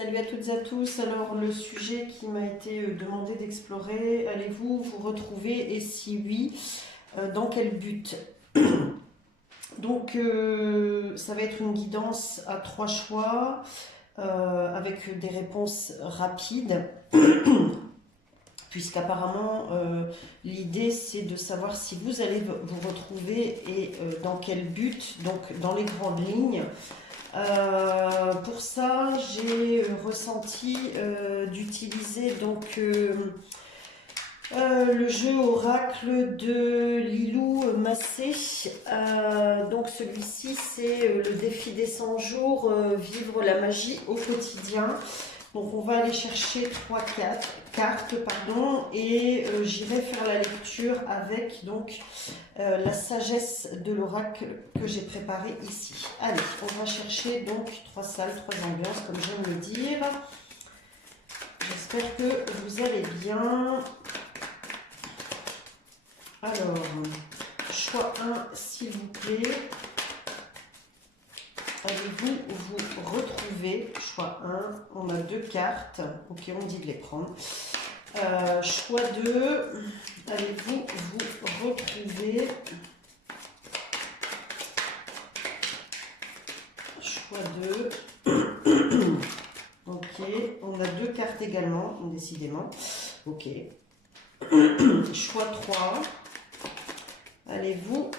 Salut à toutes et à tous. Alors, le sujet qui m'a été demandé d'explorer, allez-vous vous retrouver et si oui, dans quel but? Donc, ça va être une guidance à trois choix avec des réponses rapides, puisqu'apparemment, l'idée c'est de savoir si vous allez vous retrouver et dans quel but, donc dans les grandes lignes. Pour ça, j'ai ressenti d'utiliser donc le jeu Oracle de Lilou Massé. Donc celui-ci, c'est le défi des 100 jours, vivre la magie au quotidien. Donc on va aller chercher trois cartes, pardon, et j'irai faire la lecture avec donc la sagesse de l'oracle que j'ai préparé ici. Allez, on va chercher donc trois salles, trois ambiances, comme j'aime le dire. J'espère que vous allez bien. Alors, choix 1, s'il vous plaît. Allez-vous vous retrouver? Choix 1, on a deux cartes. Ok, on dit de les prendre. Choix 2, allez-vous vous retrouver? Choix 2. Ok, on a deux cartes également, décidément. Ok. Choix 3. Allez-vous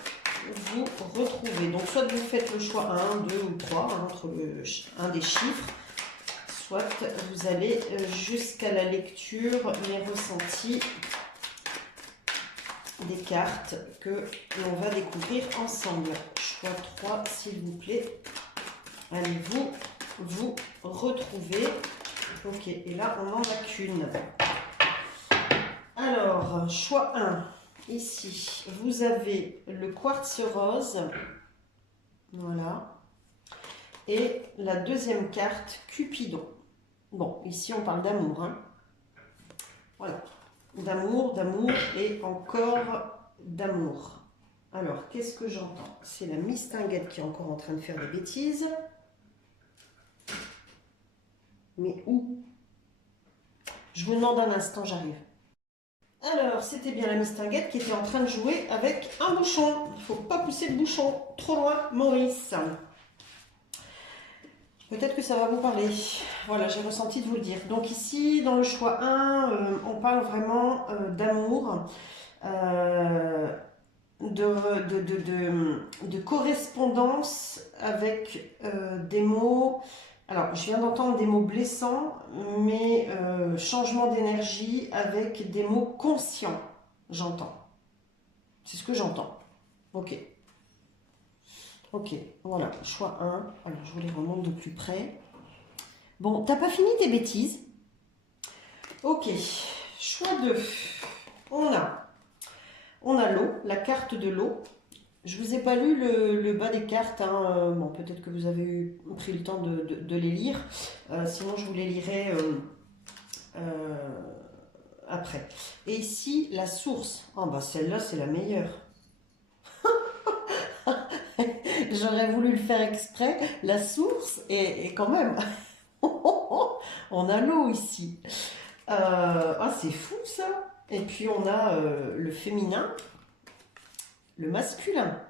vous retrouver? Donc, soit vous faites le choix 1, 2 ou 3, entre un des chiffres, soit vous allez jusqu'à la lecture, les ressentis des cartes que l'on va découvrir ensemble. Choix 3, s'il vous plaît. Allez-vous vous retrouver? Ok, et là, on n'en a qu'une. Alors, choix 1. Ici, vous avez le quartz rose. Voilà. Et la deuxième carte, Cupidon. Bon, ici, on parle d'amour. Hein. Voilà. D'amour, d'amour et encore d'amour. Alors, qu'est-ce que j'entends? C'est la mistinguette qui est encore en train de faire des bêtises. Mais où? Je vous demande un instant, j'arrive. Alors, c'était bien la mistinguette qui était en train de jouer avec un bouchon. Il ne faut pas pousser le bouchon trop loin, Maurice. Peut-être que ça va vous parler. Voilà, j'ai ressenti de vous le dire. Donc ici, dans le choix 1, on parle vraiment d'amour, de correspondance avec des mots. Alors, je viens d'entendre des mots blessants, mais changement d'énergie avec des mots conscients, j'entends. C'est ce que j'entends. Ok. Ok, voilà, choix 1. Alors, je vous les remonte de plus près. Bon, t'as pas fini tes bêtises? Ok, choix 2. On a l'eau, la carte de l'eau. Je vous ai pas lu le bas des cartes. Hein. Bon, peut-être que vous avez pris le temps de les lire. Sinon, je vous les lirai après. Et ici, la source. Ah bah celle-là, c'est la meilleure. J'aurais voulu le faire exprès. La source, et quand même, on a l'eau ici. Ah, c'est fou ça. Et puis on a le féminin, le masculin.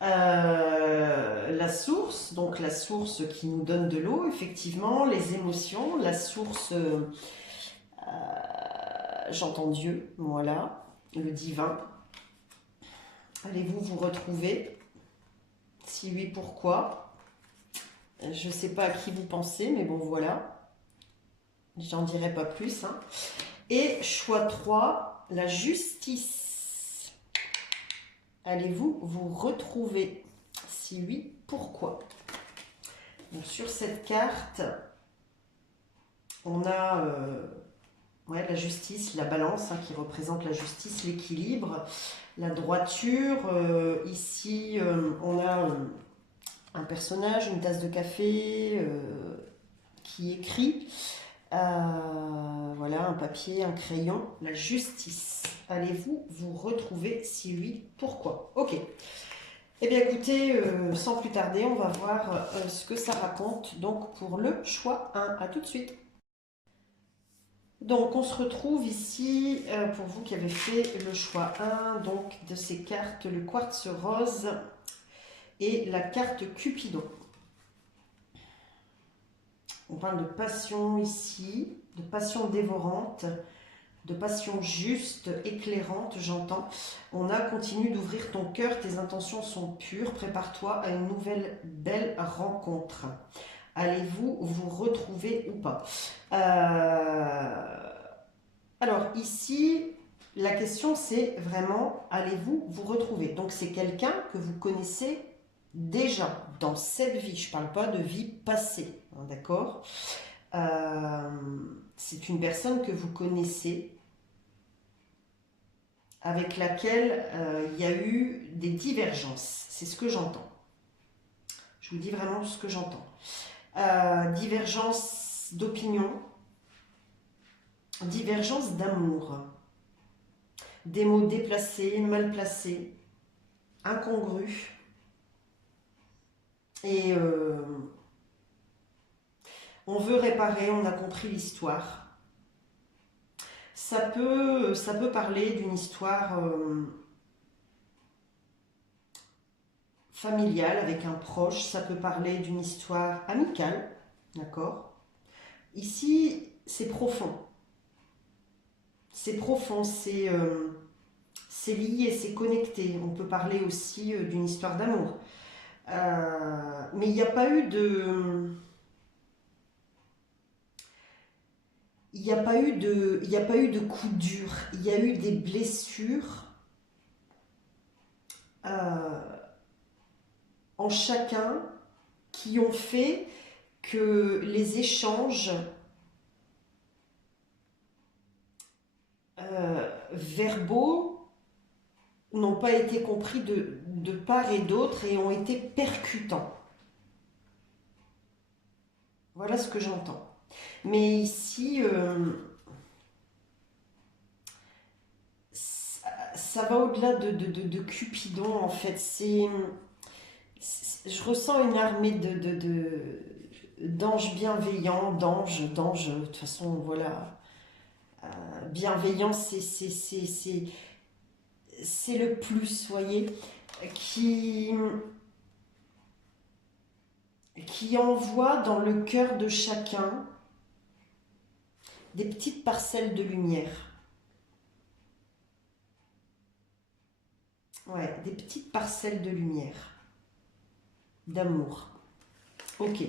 La source, donc la source qui nous donne de l'eau, effectivement, les émotions, la source, j'entends Dieu, voilà, le divin. Allez-vous vous retrouver? Si oui, pourquoi? Je ne sais pas à qui vous pensez, mais bon, voilà. J'en dirai pas plus. Hein. Et choix 3, la justice. Allez-vous vous retrouver? Si oui, pourquoi? Donc, sur cette carte, on a ouais, la justice, la balance qui représente la justice, l'équilibre, la droiture. Ici, on a un personnage, une tasse de café qui écrit. Voilà, un papier, un crayon, la justice. Allez-vous vous retrouver? Si oui, pourquoi? Ok. Eh bien écoutez, sans plus tarder, on va voir ce que ça raconte donc pour le choix 1. À tout de suite. Donc on se retrouve ici pour vous qui avez fait le choix 1 donc de ces cartes, le quartz rose et la carte Cupidon. On parle de passion ici, de passion dévorante, de passion juste, éclairante, j'entends. On a continue d'ouvrir ton cœur, tes intentions sont pures, prépare-toi à une nouvelle belle rencontre. Allez-vous vous retrouver ou pas? Alors ici, la question c'est vraiment, allez-vous vous retrouver? Donc c'est quelqu'un que vous connaissez déjà dans cette vie, je ne parle pas de vie passée, hein, d'accord? C'est une personne que vous connaissez, avec laquelle il y a eu des divergences. C'est ce que j'entends. Je vous dis vraiment ce que j'entends. Divergence d'opinion, divergence d'amour, des mots déplacés, mal placés, incongrus. Et on veut réparer, on a compris l'histoire. Ça peut parler d'une histoire familiale avec un proche, ça peut parler d'une histoire amicale, d'accord? Ici, c'est profond. C'est profond, c'est lié, c'est connecté. On peut parler aussi d'une histoire d'amour. Mais il n'y a pas eu de... Il n'y a pas eu de coup dur, il y a eu des blessures en chacun qui ont fait que les échanges verbaux n'ont pas été compris de part et d'autre et ont été percutants. Voilà ce que j'entends. Mais ici, ça va au-delà de Cupidon, en fait. Je ressens une armée d'anges bienveillants, d'anges, de toute façon, voilà. Bienveillant, c'est le plus, voyez, qui envoie dans le cœur de chacun des petites parcelles de lumière. Ouais, des petites parcelles de lumière, d'amour. Ok.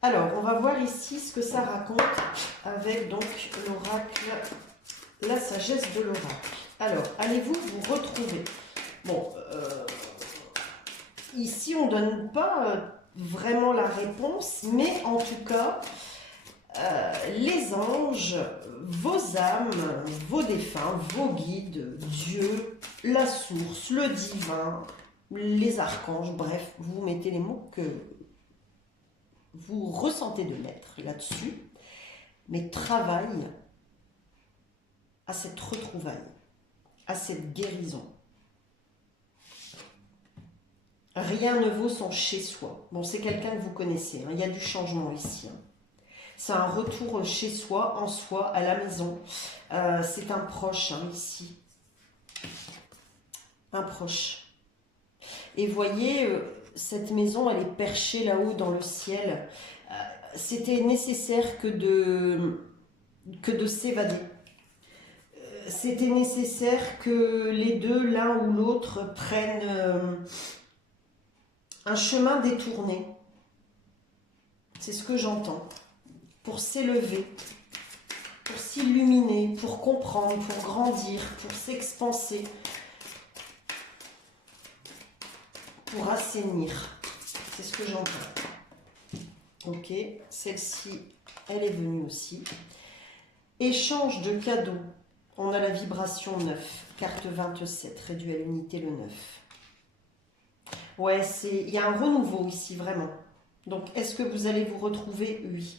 Alors, on va voir ici ce que ça raconte avec donc l'oracle, la sagesse de l'oracle. Alors, allez-vous vous retrouver? Bon, ici on ne donne pas vraiment la réponse, mais en tout cas, les anges, vos âmes, vos défunts, vos guides, Dieu, la source, le divin, les archanges, bref, vous mettez les mots que vous ressentez de mettre là-dessus, mais travaille à cette retrouvaille, à cette guérison. Rien ne vaut son chez-soi. Bon, c'est quelqu'un que vous connaissez, hein, il y a du changement ici. Hein. C'est un retour chez soi, en soi, à la maison. C'est un proche, hein, ici. Un proche. Et voyez, cette maison, elle est perchée là-haut dans le ciel. C'était nécessaire que de s'évader. C'était nécessaire que les deux, l'un ou l'autre, prennent un chemin détourné. C'est ce que j'entends. Pour s'élever, pour s'illuminer, pour comprendre, pour grandir, pour s'expanser, pour assainir. C'est ce que j'entends. Ok, celle-ci, elle est venue aussi. Échange de cadeaux. On a la vibration 9, carte 27, réduit à l'unité le 9. Ouais, il y a un renouveau ici, vraiment. Donc, est-ce que vous allez vous retrouver? Oui.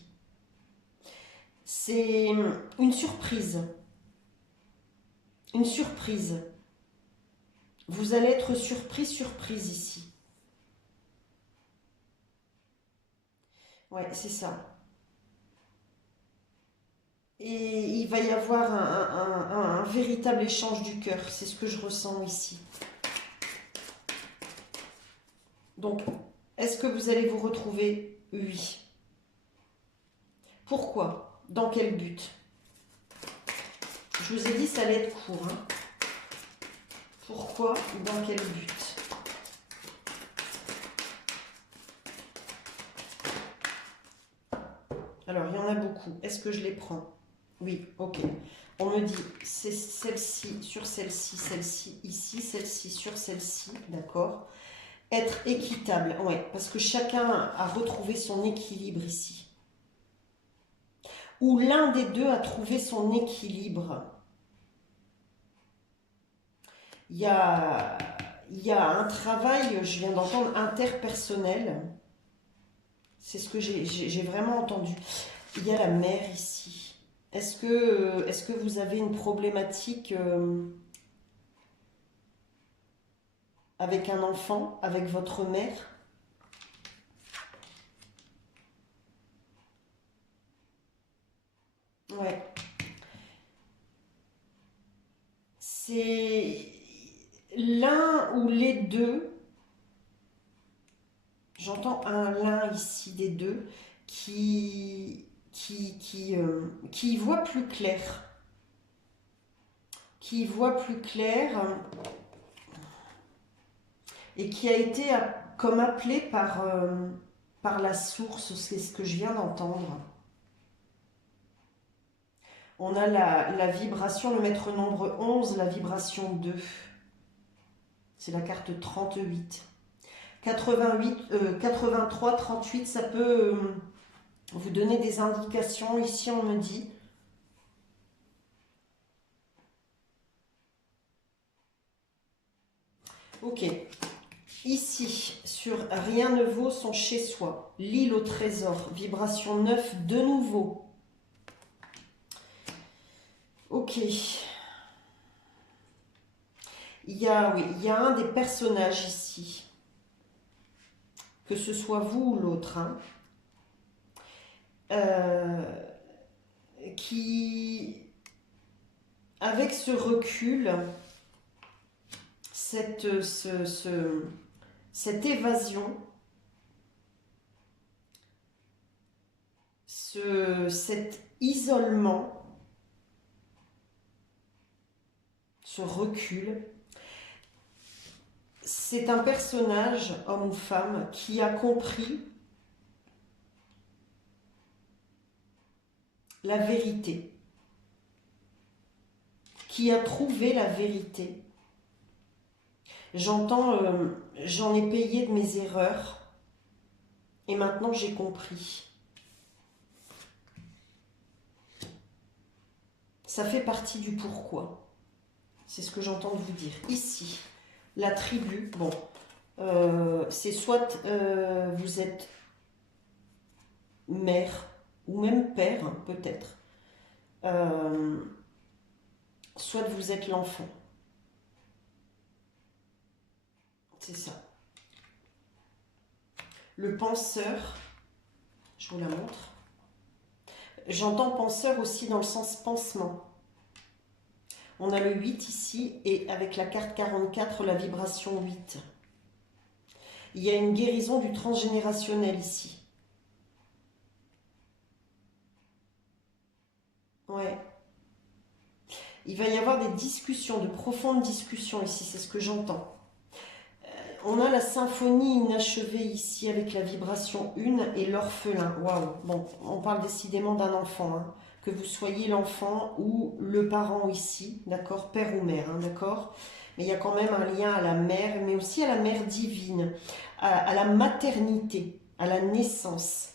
C'est une surprise. Une surprise. Vous allez être surprise ici. Ouais, c'est ça. Et il va y avoir un véritable échange du cœur. C'est ce que je ressens ici. Donc, est-ce que vous allez vous retrouver? Oui. Pourquoi? Dans quel but? Je vous ai dit ça allait être court. Hein. Pourquoi? Dans quel but? Alors, il y en a beaucoup. Est-ce que je les prends? Oui, ok. On me dit, c'est celle-ci sur celle-ci, celle-ci ici, celle-ci sur celle-ci, d'accord? Être équitable, ouais, parce que chacun a retrouvé son équilibre ici. Ou l'un des deux a trouvé son équilibre. Il y a un travail, je viens d'entendre, interpersonnel. C'est ce que j'ai vraiment entendu. Il y a la mère ici. Est-ce que vous avez une problématique avec un enfant, avec votre mère? Ouais. C'est l'un ou les deux. J'entends un l'un ici des deux qui voit plus clair. Qui voit plus clair et qui a été comme appelé par la source, c'est ce que je viens d'entendre. On a la vibration, le maître nombre 11, la vibration 2. C'est la carte 38. 83, 38, ça peut vous donner des indications. Ici, on me dit. Ok. Ici, sur Rien ne vaut son chez-soi. L'île au trésor. Vibration 9, de nouveau. Ok. Il y a un des personnages ici. Que ce soit vous ou l'autre. Hein, qui, avec ce recul, cette évasion, cet isolement, ce recul, c'est un personnage, homme ou femme, qui a compris la vérité, qui a trouvé la vérité. J'entends, j'en ai payé de mes erreurs et maintenant j'ai compris. Ça fait partie du pourquoi. C'est ce que j'entends vous dire. Ici, la tribu, bon, c'est soit vous êtes mère ou même père, hein, peut-être. Soit vous êtes l'enfant. C'est ça. Le penseur, je vous la montre. J'entends penseur aussi dans le sens pansement. On a le 8 ici et avec la carte 44, la vibration 8. Il y a une guérison du transgénérationnel ici. Ouais. Il va y avoir des discussions, de profondes discussions ici, c'est ce que j'entends. On a la symphonie inachevée ici avec la vibration 1 et l'orphelin. Waouh. Bon, on parle décidément d'un enfant, hein. Que vous soyez l'enfant ou le parent ici, d'accord, père ou mère, hein, d'accord. Mais il y a quand même un lien à la mère, mais aussi à la mère divine, à la maternité, à la naissance.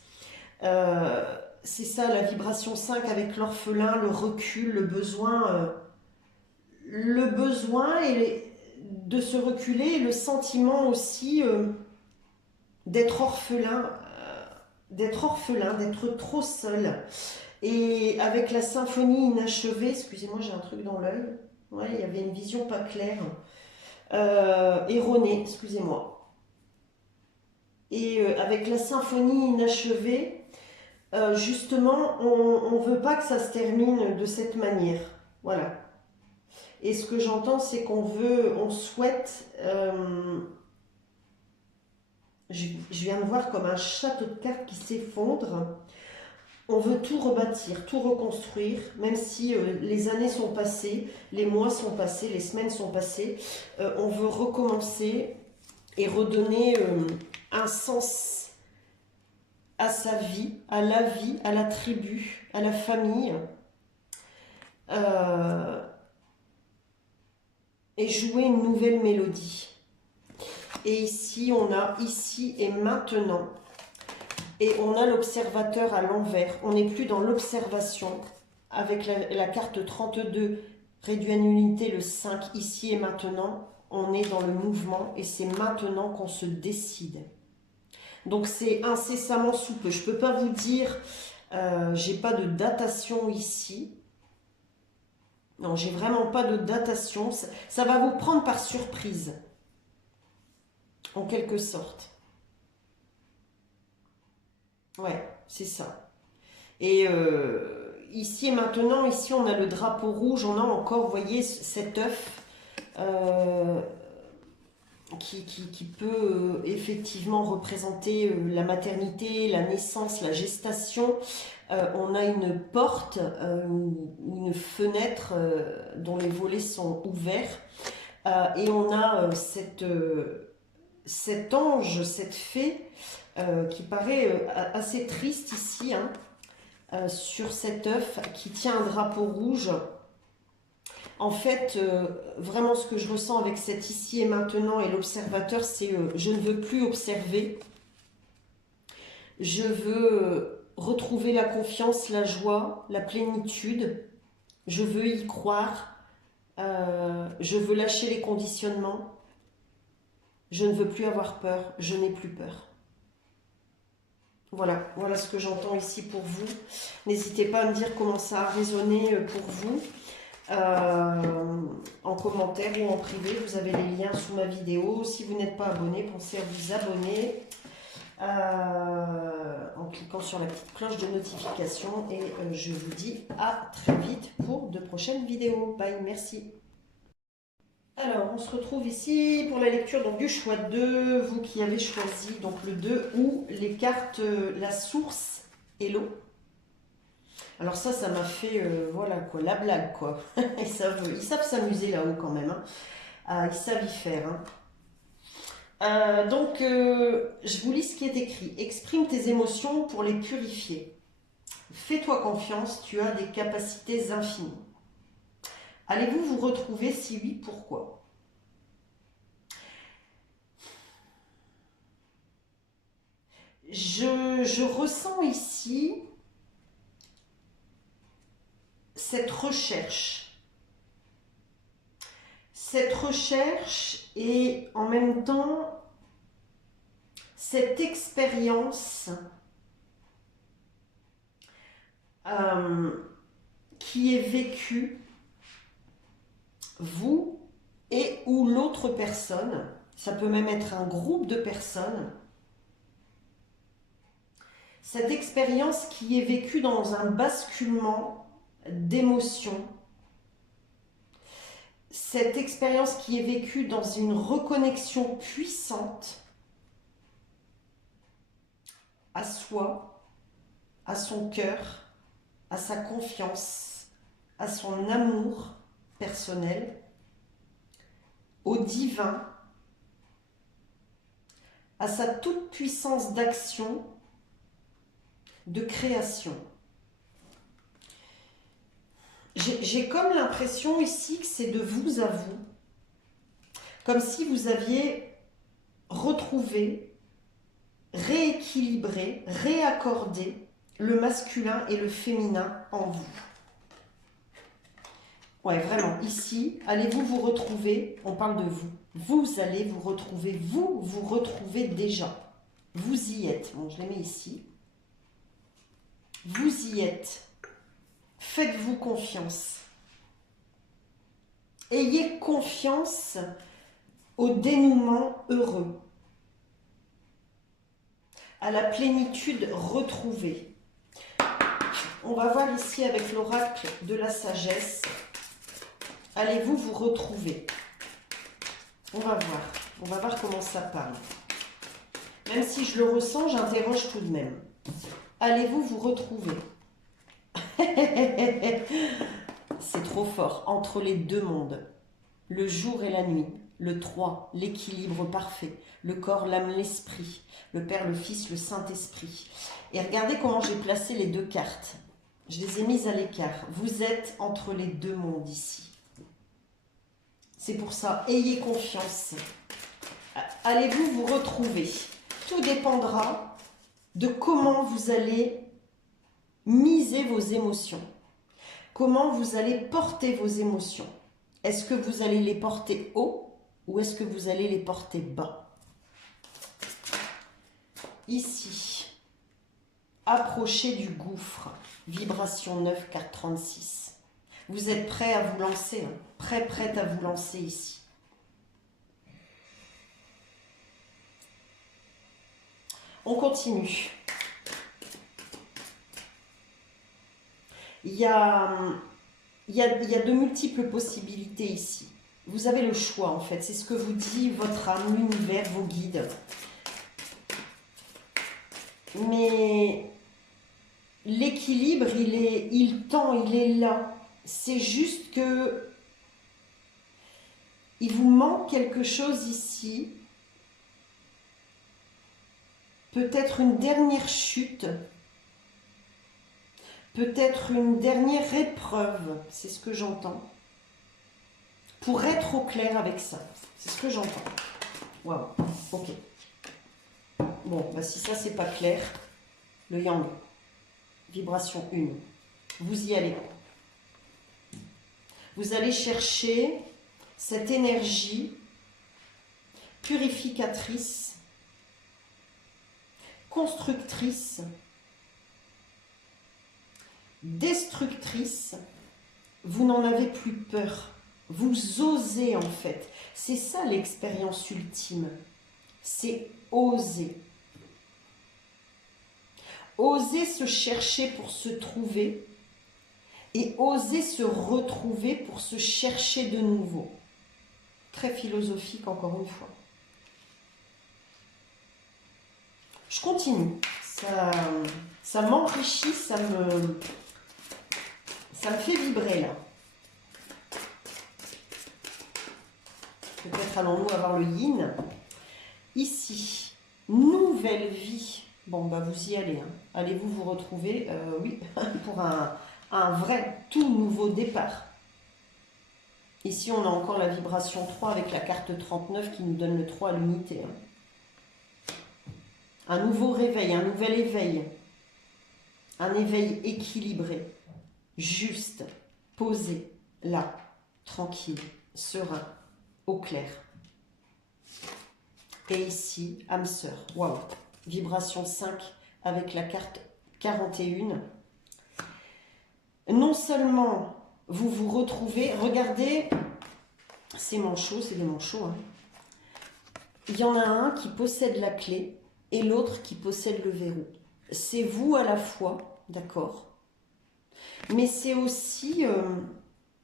C'est ça, la vibration 5 avec l'orphelin, le recul, le besoin et de se reculer et le sentiment aussi d'être orphelin, d'être trop seul. Et avec la symphonie inachevée, excusez-moi, j'ai un truc dans l'œil. Ouais, il y avait une vision pas claire. erronée, excusez-moi. Et avec la symphonie inachevée, justement, on ne veut pas que ça se termine de cette manière. Voilà. Et ce que j'entends, c'est on souhaite, je viens de voir comme un château de cartes qui s'effondre. On veut tout rebâtir, tout reconstruire, même si les années sont passées, les mois sont passés, les semaines sont passées. On veut recommencer et redonner un sens à sa vie, à la tribu, à la famille. Et jouer une nouvelle mélodie. Et ici, on a ici et maintenant. Et on a l'observateur à l'envers. On n'est plus dans l'observation avec la carte 32 réduit à nullité, le 5 ici et maintenant. On est dans le mouvement et c'est maintenant qu'on se décide. Donc c'est incessamment sous peu. Je ne peux pas vous dire, j'ai pas de datation ici. Non, j'ai vraiment pas de datation. Ça va vous prendre par surprise. En quelque sorte. Ouais, c'est ça. Et ici et maintenant, ici on a le drapeau rouge. On a encore, vous voyez, cet œuf qui peut effectivement représenter la maternité, la naissance, la gestation. On a une porte ou une fenêtre dont les volets sont ouverts. Et on a cet ange, cette fée qui paraît assez triste ici, hein, sur cet œuf qui tient un drapeau rouge. En fait, vraiment ce que je ressens avec cet ici et maintenant et l'observateur, c'est je ne veux plus observer. Je veux retrouver la confiance, la joie, la plénitude. Je veux y croire. Je veux lâcher les conditionnements. Je ne veux plus avoir peur. Je n'ai plus peur. Voilà, voilà ce que j'entends ici pour vous. N'hésitez pas à me dire comment ça a résonné pour vous. En commentaire ou en privé, vous avez les liens sous ma vidéo. Si vous n'êtes pas abonné, pensez à vous abonner en cliquant sur la petite cloche de notification et je vous dis à très vite pour de prochaines vidéos. Bye, merci. Alors, on se retrouve ici pour la lecture donc, du choix 2, vous qui avez choisi donc, le 2 ou les cartes la source et l'eau. Alors ça m'a fait, voilà quoi, la blague quoi. Ils savent s'amuser là-haut quand même. Hein. Ils savent y faire. Hein. Donc, je vous lis ce qui est écrit. Exprime tes émotions pour les purifier. Fais-toi confiance, tu as des capacités infinies. Allez-vous vous retrouver? Si oui, pourquoi? Je ressens ici cette recherche et en même temps cette expérience qui est vécue, vous et ou l'autre personne, ça peut même être un groupe de personnes, cette expérience qui est vécue dans un basculement d'émotions, cette expérience qui est vécue dans une reconnexion puissante à soi, à son cœur, à sa confiance, à son amour personnel, au divin, à sa toute puissance d'action, de création. J'ai comme l'impression ici que c'est de vous à vous, comme si vous aviez retrouvé, rééquilibré, réaccordé le masculin et le féminin en vous. Ouais, vraiment, ici, allez-vous vous retrouver, on parle de vous, vous allez vous retrouver, vous retrouvez déjà, vous y êtes, bon je les mets ici, vous y êtes. Faites-vous confiance. Ayez confiance au dénouement heureux, à la plénitude retrouvée. On va voir ici avec l'oracle de la sagesse. Allez-vous vous retrouver? On va voir comment ça parle. Même si je le ressens, j'interroge tout de même. Allez-vous vous retrouver? C'est trop fort. Entre les deux mondes, le jour et la nuit, le 3, l'équilibre parfait, le corps, l'âme, l'esprit, le Père, le Fils, le Saint-Esprit. Et regardez comment j'ai placé les deux cartes. Je les ai mises à l'écart. Vous êtes entre les deux mondes ici. C'est pour ça, ayez confiance. Allez-vous vous retrouver? Tout dépendra de comment vous allez miser vos émotions. Comment vous allez porter vos émotions. Est-ce que vous allez les porter haut ou est-ce que vous allez les porter bas? Ici, approchez du gouffre. Vibration 9, carte 36. Vous êtes prêt à vous lancer, hein? Prête à vous lancer ici. On continue. Il y a de multiples possibilités ici. Vous avez le choix en fait. C'est ce que vous dit votre âme, l'univers, vos guides. Mais l'équilibre, il tend, il est là. C'est juste que il vous manque quelque chose ici. Peut-être une dernière chute. Peut-être une dernière épreuve. C'est ce que j'entends. Pour être au clair avec ça. C'est ce que j'entends. Waouh. Ok. Bon, bah si ça c'est pas clair, le yang. Vibration 1. Vous y allez. Vous allez chercher cette énergie purificatrice, constructrice, destructrice. Vous n'en avez plus peur. Vous osez en fait. C'est ça l'expérience ultime. C'est oser. Oser se chercher pour se trouver et oser se retrouver pour se chercher de nouveau. Très philosophique encore une fois. Je continue. Ça m'enrichit, ça me fait vibrer là. Peut-être allons-nous avoir le yin. Ici, nouvelle vie. Bon, bah vous y allez. Hein. Allez-vous vous retrouver oui, pour un vrai tout nouveau départ. Ici, on a encore la vibration 3 avec la carte 39 qui nous donne le 3 à l'unité. Hein. Un nouveau réveil, un nouvel éveil. Un éveil équilibré, juste, posé, là, tranquille, serein, au clair. Et ici, âme sœur. Waouh! Vibration 5 avec la carte 41. Non seulement vous vous retrouvez, regardez, ces manchots, c'est des manchots. Hein. Il y en a un qui possède la clé et l'autre qui possède le verrou. C'est vous à la fois, d'accord? Mais c'est aussi,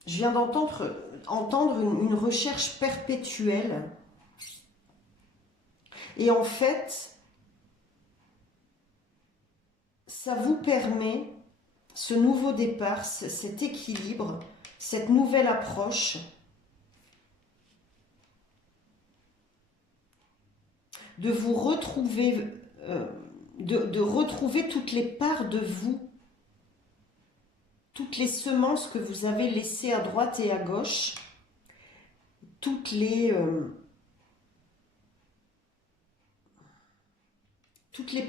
je viens entendre une recherche perpétuelle. Et en fait, ça vous permet, ce nouveau départ, cet équilibre, cette nouvelle approche, de vous retrouver, de retrouver toutes les parts de vous, toutes les semences que vous avez laissées à droite et à gauche, toutes les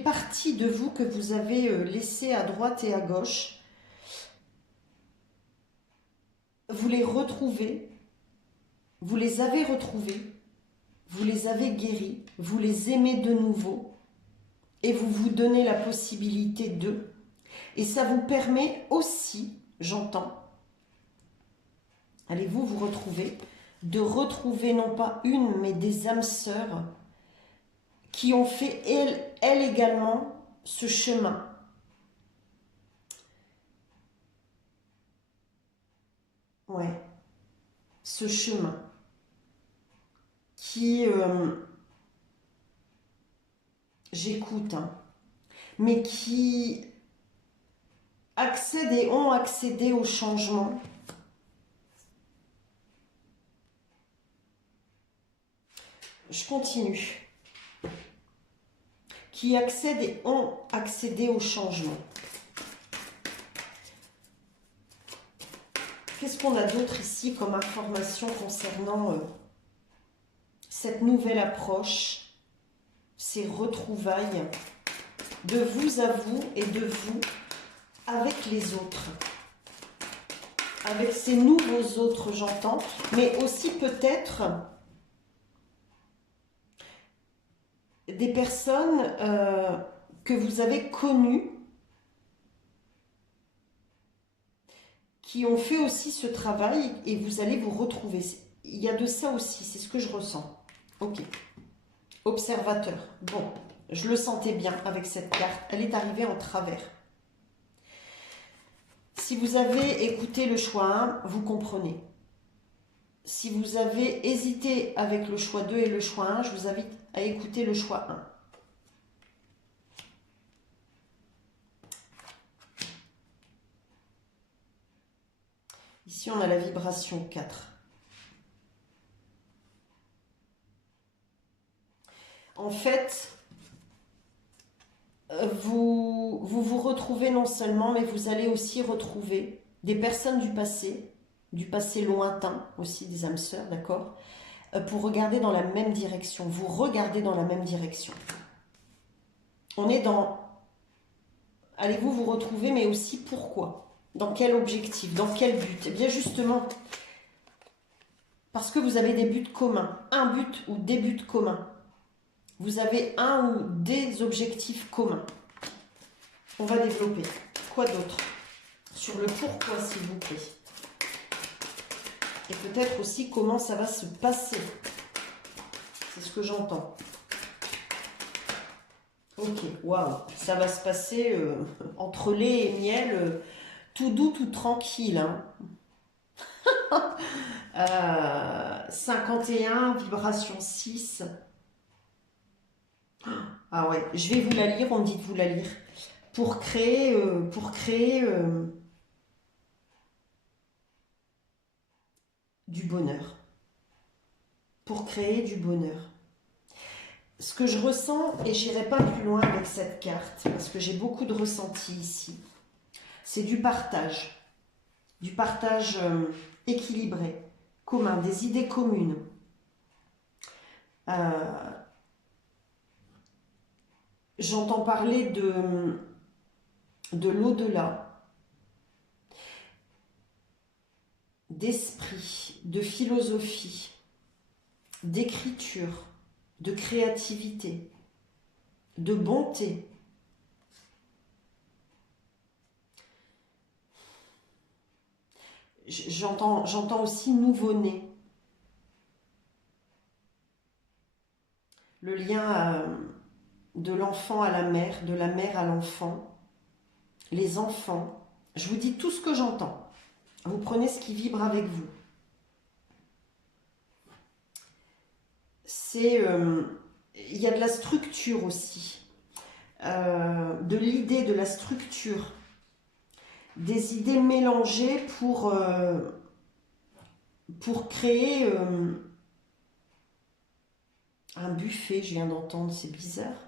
parties de vous que vous avez laissées à droite et à gauche, vous les retrouvez, vous les avez retrouvées, vous les avez guéries, vous les aimez de nouveau et vous vous donnez la possibilité de. Et ça vous permet aussi, j'entends, allez-vous vous retrouver, de retrouver non pas une, mais des âmes sœurs qui ont fait, elles également, ce chemin. Ouais, ce chemin qui, j'écoute, hein, mais qui accèdent et ont accédé au changement. Je continue. Qui accèdent et ont accédé au changement. Qu'est-ce qu'on a d'autre ici comme information concernant cette nouvelle approche, ces retrouvailles de vous à vous et de vous avec les autres, avec ces nouveaux autres, j'entends, mais aussi peut-être des personnes que vous avez connues, qui ont fait aussi ce travail et vous allez vous retrouver. Il y a de ça aussi, c'est ce que je ressens. Ok. Observateur. Bon, je le sentais bien avec cette carte. Elle est arrivée en travers. Si vous avez écouté le choix 1, vous comprenez. Si vous avez hésité avec le choix 2 et le choix 1, je vous invite à écouter le choix 1. Ici, on a la vibration 4. En fait, vous retrouvez non seulement, mais vous allez aussi retrouver des personnes du passé lointain, aussi des âmes sœurs, d'accord, pour regarder dans la même direction. Vous regardez dans la même direction. On est dans... Allez-vous vous retrouver, mais aussi pourquoi? Dans quel objectif? Dans quel but? Eh bien justement, parce que vous avez des buts communs. Un but ou des buts communs. Vous avez un ou des objectifs communs. On va développer. Quoi d'autre? Sur le pourquoi, s'il vous plaît. Et peut-être aussi comment ça va se passer. C'est ce que j'entends. Ok, waouh. Ça va se passer entre lait et miel, tout doux, tout tranquille. Hein. 51, vibration 6. Ah ouais, je vais vous la lire, on me dit de vous la lire. Pour créer du bonheur. Pour créer du bonheur. Ce que je ressens, et j'irai pas plus loin avec cette carte, parce que j'ai beaucoup de ressentis ici, c'est du partage. Du partage équilibré, commun, des idées communes. J'entends parler de l'au-delà, d'esprit, de philosophie, d'écriture, de créativité, de bonté. J'entends aussi nouveau-né. Le lien de l'enfant à la mère, de la mère à l'enfant, les enfants. Je vous dis tout ce que j'entends. Vous prenez ce qui vibre avec vous. Il y a de la structure aussi, de l'idée, de la structure, des idées mélangées pour créer un buffet, je viens d'entendre, c'est bizarre.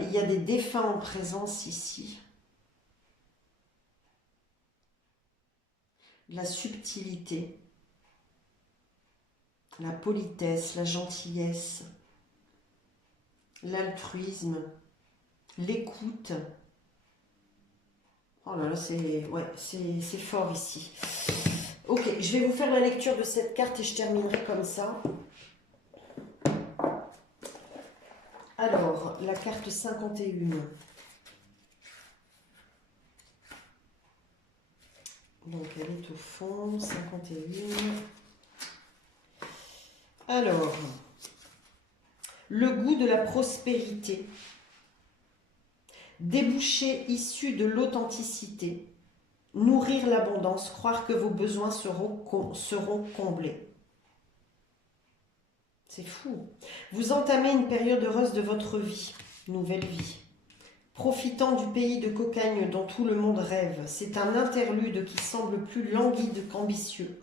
Il y a des défunts en présence ici. La subtilité, la politesse, la gentillesse, l'altruisme, l'écoute. Oh là là, c'est fort ici. Ok, je vais vous faire la lecture de cette carte et je terminerai comme ça. Alors, la carte 51. Donc, elle fond, 51. Alors, le goût de la prospérité, débouché issu de l'authenticité, nourrir l'abondance, croire que vos besoins seront comblés. C'est fou. Vous entamez une période heureuse de votre vie, nouvelle vie. Profitant du pays de cocagne dont tout le monde rêve, c'est un interlude qui semble plus languide qu'ambitieux.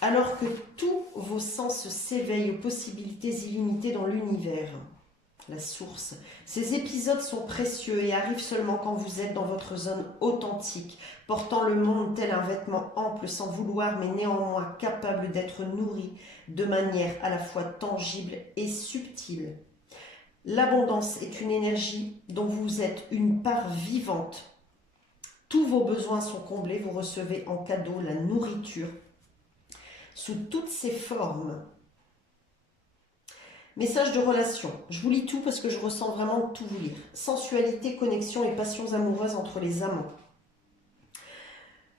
Alors que tous vos sens s'éveillent aux possibilités illimitées dans l'univers. La source. Ces épisodes sont précieux et arrivent seulement quand vous êtes dans votre zone authentique, portant le monde tel un vêtement ample sans vouloir mais néanmoins capable d'être nourri de manière à la fois tangible et subtile. L'abondance est une énergie dont vous êtes une part vivante. Tous vos besoins sont comblés, vous recevez en cadeau la nourriture sous toutes ses formes. Message de relation. Je vous lis tout parce que je ressens vraiment tout vous lire. Sensualité, connexion et passions amoureuses entre les amants.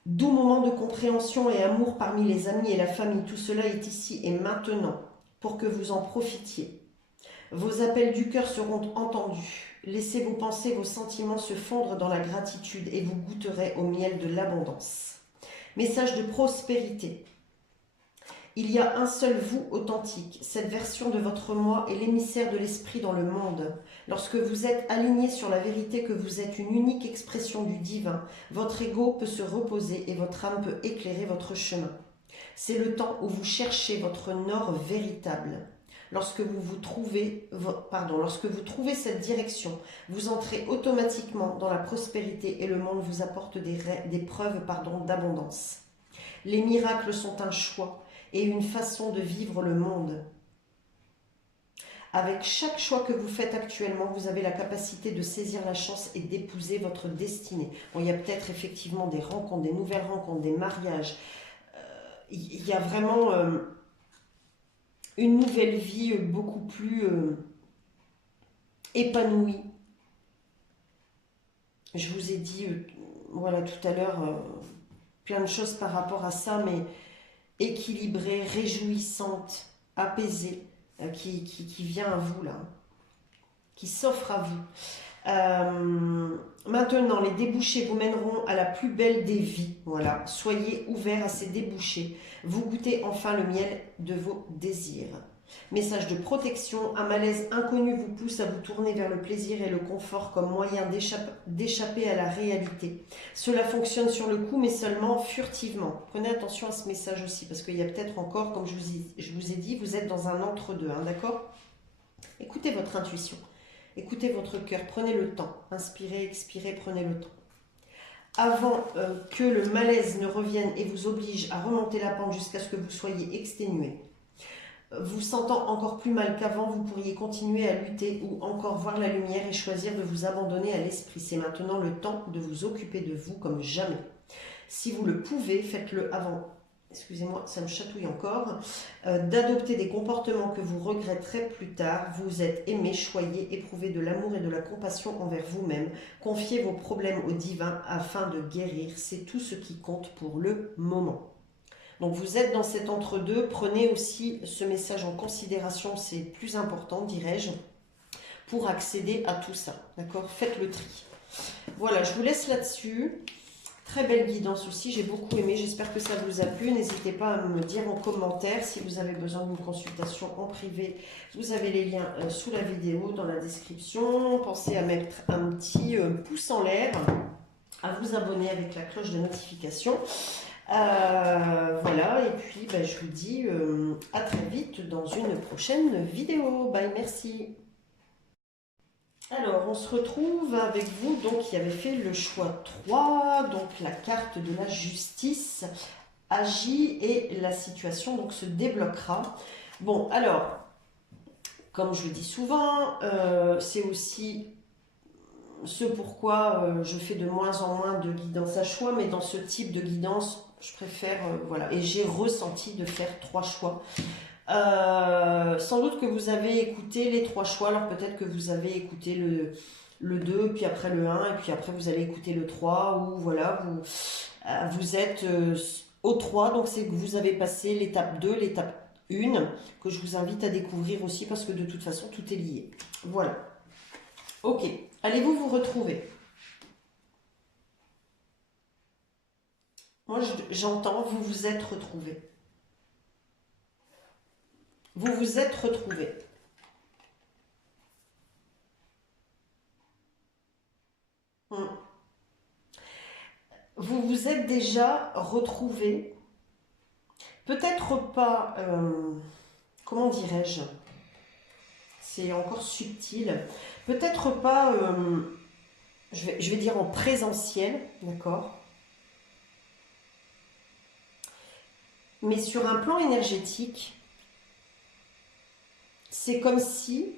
Doux moments de compréhension et amour parmi les amis et la famille. Tout cela est ici et maintenant pour que vous en profitiez. Vos appels du cœur seront entendus. Laissez vos pensées, vos sentiments se fondre dans la gratitude et vous goûterez au miel de l'abondance. Message de prospérité. Il y a un seul vous authentique. Cette version de votre moi est l'émissaire de l'esprit dans le monde. Lorsque vous êtes aligné sur la vérité que vous êtes une unique expression du divin, votre ego peut se reposer et votre âme peut éclairer votre chemin. C'est le temps où vous cherchez votre nord véritable. Lorsque vous trouvez cette direction, vous entrez automatiquement dans la prospérité et le monde vous apporte des preuves d'abondance. Les miracles sont un choix et une façon de vivre le monde. Avec chaque choix que vous faites actuellement, vous avez la capacité de saisir la chance et d'épouser votre destinée. Bon, il y a peut-être effectivement des rencontres, des nouvelles rencontres, des mariages. Il y a vraiment une nouvelle vie beaucoup plus épanouie. Je vous ai dit, voilà, tout à l'heure, plein de choses par rapport à ça, mais équilibrée, réjouissante, apaisée, qui vient à vous là, qui s'offre à vous. Maintenant, les débouchés vous mèneront à la plus belle des vies. Voilà, soyez ouverts à ces débouchés. Vous goûtez enfin le miel de vos désirs. Message de protection, un malaise inconnu vous pousse à vous tourner vers le plaisir et le confort comme moyen d'échapper à la réalité. Cela fonctionne sur le coup, mais seulement furtivement. Prenez attention à ce message aussi, parce qu'il y a peut-être encore, comme je vous ai dit, vous êtes dans un entre-deux, hein, d'accord? Écoutez votre intuition, écoutez votre cœur, prenez le temps. Inspirez, expirez, prenez le temps. Avant que le malaise ne revienne et vous oblige à remonter la pente jusqu'à ce que vous soyez exténué, vous sentant encore plus mal qu'avant, vous pourriez continuer à lutter ou encore voir la lumière et choisir de vous abandonner à l'esprit. C'est maintenant le temps de vous occuper de vous comme jamais. Si vous le pouvez, faites-le avant, excusez-moi, ça me chatouille encore, d'adopter des comportements que vous regretterez plus tard. Vous êtes aimé, choyé, éprouvez de l'amour et de la compassion envers vous-même. Confiez vos problèmes au divin afin de guérir. C'est tout ce qui compte pour le moment. Donc vous êtes dans cet entre-deux, prenez aussi ce message en considération, c'est plus important, dirais-je, pour accéder à tout ça, d'accord? Faites le tri. Voilà, je vous laisse là-dessus. Très belle guidance aussi, j'ai beaucoup aimé, j'espère que ça vous a plu. N'hésitez pas à me dire en commentaire si vous avez besoin d'une consultation en privé. Vous avez les liens sous la vidéo, dans la description. Pensez à mettre un petit pouce en l'air, à vous abonner avec la cloche de notification. Voilà, et puis je vous dis à très vite dans une prochaine vidéo. Bye, merci. Alors, on se retrouve avec vous, donc qui avait fait le choix 3, donc la carte de la justice agit et la situation donc se débloquera. Bon, alors, comme je le dis souvent, c'est aussi ce pourquoi je fais de moins en moins de guidance à choix, mais dans ce type de guidance, je préfère, voilà, et j'ai ressenti de faire 3 choix. Sans doute que vous avez écouté les 3 choix, alors peut-être que vous avez écouté le 2, puis après le 1, et puis après vous allez écouter le 3, ou voilà, vous êtes au 3, donc c'est que vous avez passé l'étape 2, l'étape 1, que je vous invite à découvrir aussi parce que de toute façon, tout est lié. Voilà. Ok, allez-vous vous retrouver? Moi, j'entends, vous vous êtes retrouvés. Vous vous êtes retrouvés. Vous vous êtes déjà retrouvés. Peut-être pas, comment dirais-je? C'est encore subtil. Peut-être pas, je vais dire en présentiel, d'accord? Mais sur un plan énergétique, c'est comme si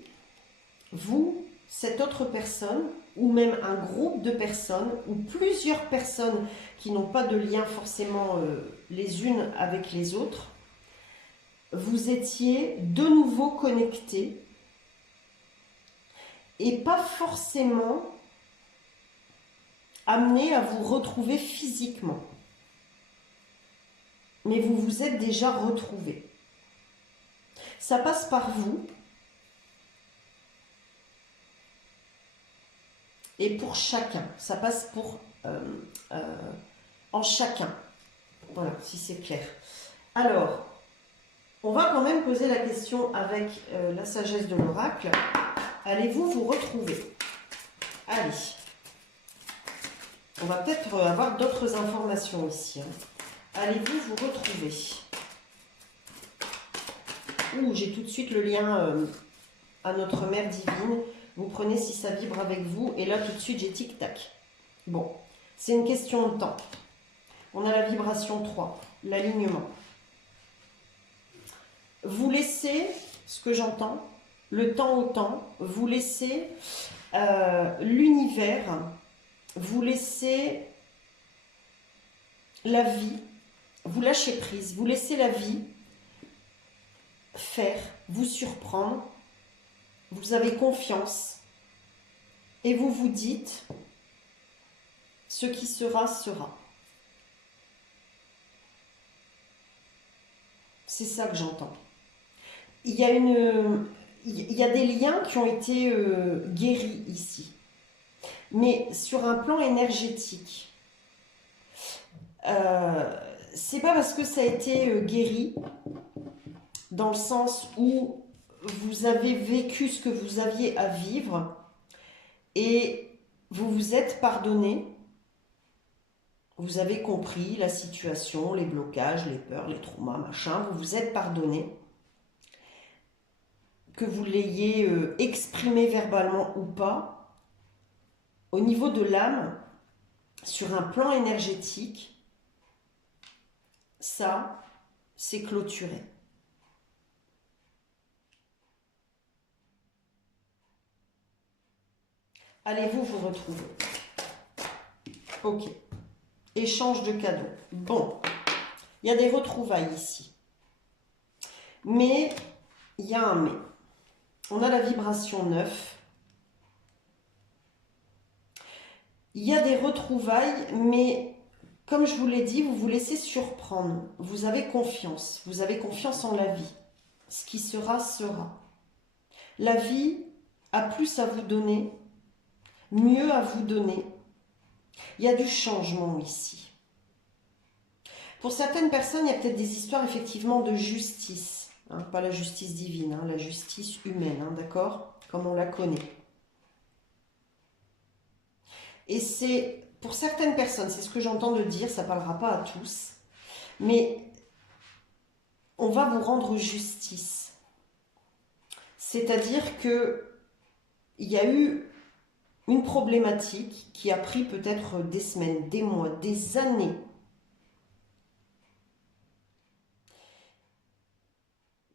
vous, cette autre personne, ou même un groupe de personnes, ou plusieurs personnes qui n'ont pas de lien forcément les unes avec les autres, vous étiez de nouveau connectés et pas forcément amenés à vous retrouver physiquement. Mais vous vous êtes déjà retrouvés. Ça passe par vous. Et pour chacun. Ça passe pour en chacun. Voilà, si c'est clair. Alors, on va quand même poser la question avec la sagesse de l'oracle. Allez-vous vous retrouver? Allez. On va peut-être avoir d'autres informations ici. Allez-vous vous retrouver? Ouh, j'ai tout de suite le lien à notre mère divine. Vous prenez si ça vibre avec vous. Et là, tout de suite, j'ai tic-tac. Bon, c'est une question de temps. On a la vibration 3, l'alignement. Vous laissez, ce que j'entends, le temps au temps. Vous laissez l'univers. Vous laissez la vie. Vous lâchez prise. Vous laissez la vie faire, vous surprendre. Vous avez confiance. Et vous vous dites, ce qui sera, sera. C'est ça que j'entends. Il y a des liens qui ont été guéris ici. Mais sur un plan énergétique, c'est pas parce que ça a été guéri, dans le sens où vous avez vécu ce que vous aviez à vivre et vous vous êtes pardonné. Vous avez compris la situation, les blocages, les peurs, les traumas, machin. Vous vous êtes pardonné. Que vous l'ayez exprimé verbalement ou pas, au niveau de l'âme, sur un plan énergétique, ça, c'est clôturé. Allez-vous vous retrouver? Ok. Échange de cadeaux. Bon, il y a des retrouvailles ici. Mais, il y a un mais. On a la vibration 9. Il y a des retrouvailles, mais comme je vous l'ai dit, vous vous laissez surprendre. Vous avez confiance. Vous avez confiance en la vie. Ce qui sera, sera. La vie a plus à vous donner, mieux à vous donner. Il y a du changement ici. Pour certaines personnes, il y a peut-être des histoires effectivement de justice. Hein, pas la justice divine, hein, la justice humaine, hein, d'accord? Comme on la connaît. Et c'est, pour certaines personnes, c'est ce que j'entends de dire, ça ne parlera pas à tous, mais on va vous rendre justice. C'est-à-dire que il y a eu une problématique qui a pris peut-être des semaines, des mois, des années.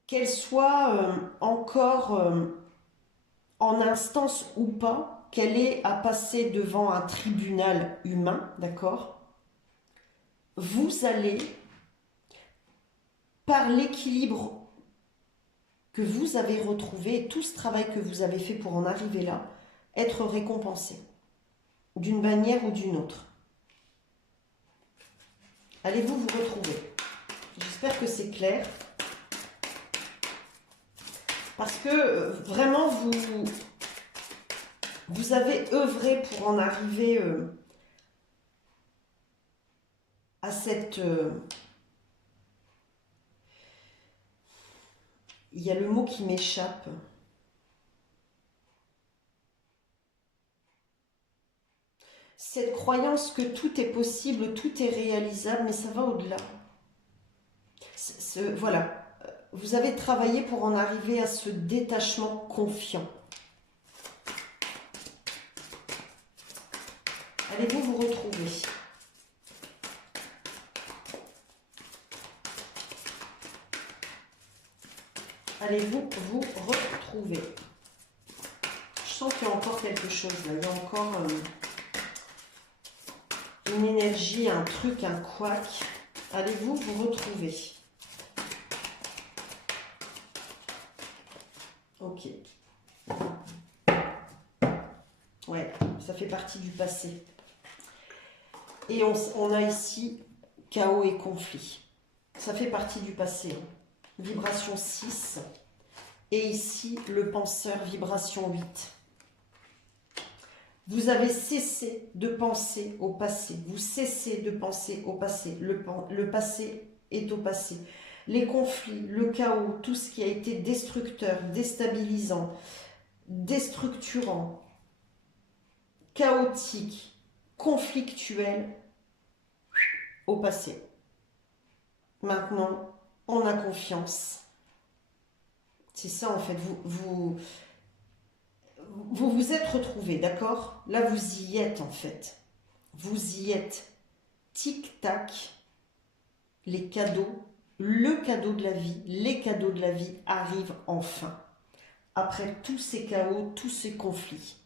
Qu'elle soit encore en instance ou pas, qu'elle ait à passer devant un tribunal humain, d'accord? Vous allez, par l'équilibre que vous avez retrouvé et tout ce travail que vous avez fait pour en arriver là, être récompensé d'une manière ou d'une autre. Allez-vous vous retrouver? J'espère que c'est clair. Parce que vraiment, vous avez œuvré pour en arriver à cette... il y a le mot qui m'échappe. Cette croyance que tout est possible, tout est réalisable, mais ça va au-delà. Voilà. Vous avez travaillé pour en arriver à ce détachement confiant. Allez-vous vous retrouver? Allez-vous vous retrouver? Je sens qu'il y a encore quelque chose là. Il y a encore une énergie, un truc, un couac. Allez-vous vous retrouver? Ok. Ouais, ça fait partie du passé. Et on a ici chaos et conflit. Ça fait partie du passé. Hein. Vibration 6. Et ici, le penseur, vibration 8. Vous avez cessé de penser au passé. Vous cessez de penser au passé. Le passé est au passé. Les conflits, le chaos, tout ce qui a été destructeur, déstabilisant, déstructurant, chaotique, conflictuel, au passé. Maintenant, on a confiance. C'est ça en fait, vous êtes retrouvés, d'accord? Là, vous y êtes en fait. Vous y êtes. Tic-tac, les cadeaux, le cadeau de la vie, les cadeaux de la vie arrivent enfin. Après tous ces chaos, tous ces conflits.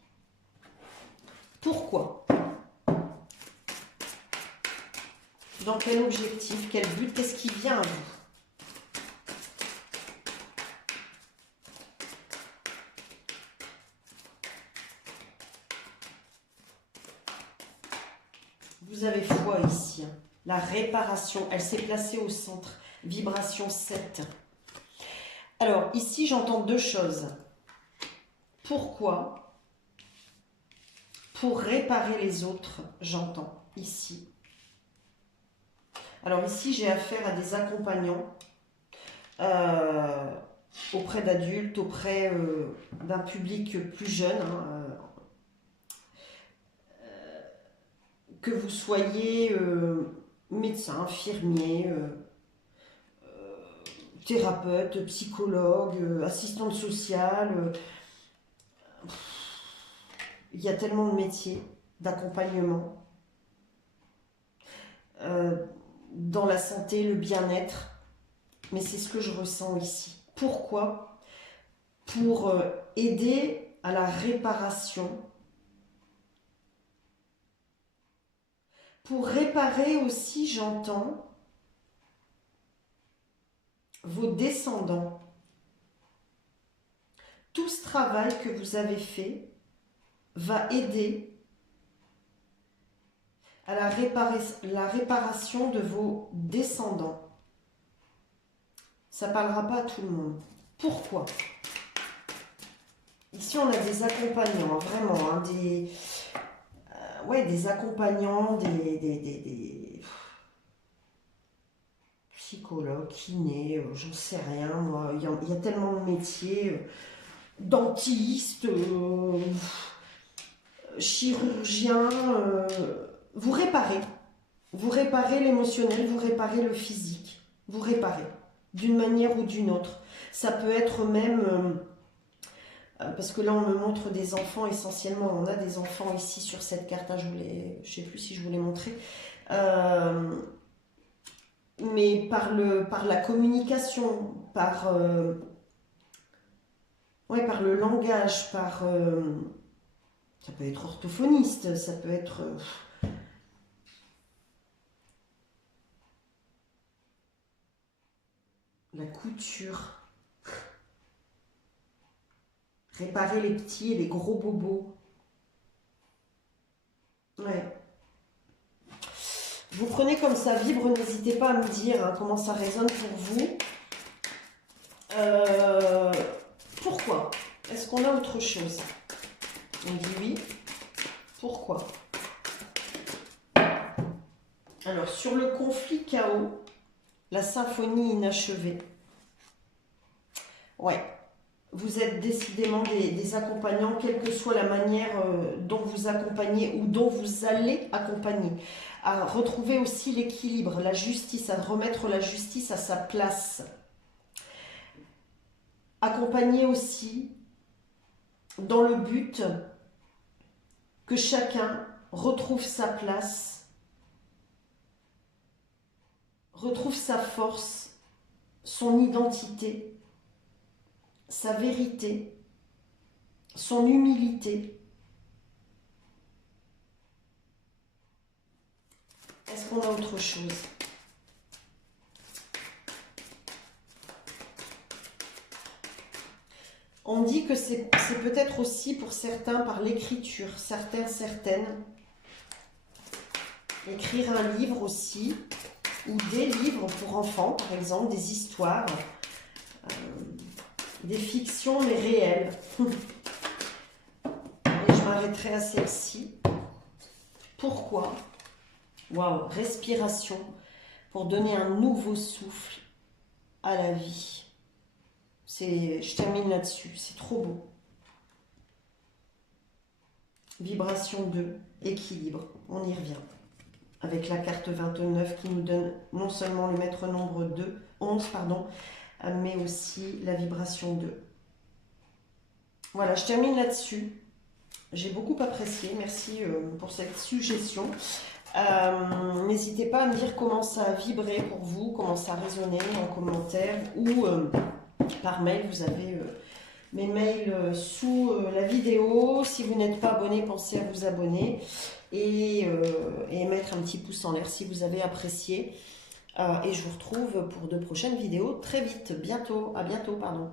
Pourquoi? Dans quel objectif? Quel but? Qu'est-ce qui vient à vous? Vous avez foi ici. La réparation, elle s'est placée au centre. Vibration 7. Alors, ici, j'entends deux choses. Pourquoi? Pour réparer les autres, j'entends ici. Alors ici, j'ai affaire à des accompagnants auprès d'adultes, auprès d'un public plus jeune, hein, que vous soyez médecin, infirmier, thérapeute, psychologue, assistante sociale. Il y a tellement de métiers d'accompagnement dans la santé, le bien-être. Mais c'est ce que je ressens ici. Pourquoi? Pour aider à la réparation. Pour réparer aussi, j'entends, vos descendants. Tout ce travail que vous avez fait va aider à la réparation de vos descendants. Ça ne parlera pas à tout le monde. Pourquoi? Ici, on a des accompagnants, vraiment, hein, des accompagnants, des psychologues, kinés, j'en sais rien, moi. Il y a tellement de métiers, dentistes, chirurgiens. Vous réparez. Vous réparez l'émotionnel, vous réparez le physique. Vous réparez d'une manière ou d'une autre. Ça peut être même... parce que là, on me montre des enfants essentiellement. On a des enfants ici sur cette carte. Je ne sais plus si je vous l'ai montré. Mais par la communication, par le langage, ça peut être orthophoniste, ça peut être... la couture. Réparer les petits et les gros bobos. Ouais. Vous prenez comme ça vibre, n'hésitez pas à me dire hein, comment ça résonne pour vous. Pourquoi? Est-ce qu'on a autre chose? On dit oui. Pourquoi? Alors, sur le conflit chaos, la symphonie inachevée. Ouais, vous êtes décidément des accompagnants, quelle que soit la manière dont vous accompagnez ou dont vous allez accompagner. À retrouver aussi l'équilibre, la justice, à remettre la justice à sa place. Accompagner aussi dans le but que chacun retrouve sa place, retrouve sa force, son identité, sa vérité, son humilité. Est-ce qu'on a autre chose? On dit que c'est peut-être aussi pour certains par l'écriture, certaines. Écrire un livre aussi, ou des livres pour enfants, par exemple, des histoires, des fictions mais réelles. Et je m'arrêterai à celle-ci. Pourquoi? Waouh, respiration, pour donner un nouveau souffle à la vie. Je termine là-dessus, c'est trop beau. Vibration 2, équilibre, on y revient. Avec la carte 29 qui nous donne non seulement le maître nombre 11, mais aussi la vibration 2. Voilà, je termine là-dessus. J'ai beaucoup apprécié, merci pour cette suggestion. N'hésitez pas à me dire comment ça a vibré pour vous, comment ça a résonné en commentaire ou par mail. Vous avez mes mails sous la vidéo. Si vous n'êtes pas abonné, pensez à vous abonner et mettre un petit pouce en l'air si vous avez apprécié. Et je vous retrouve pour de prochaines vidéos très vite, bientôt, à bientôt, pardon.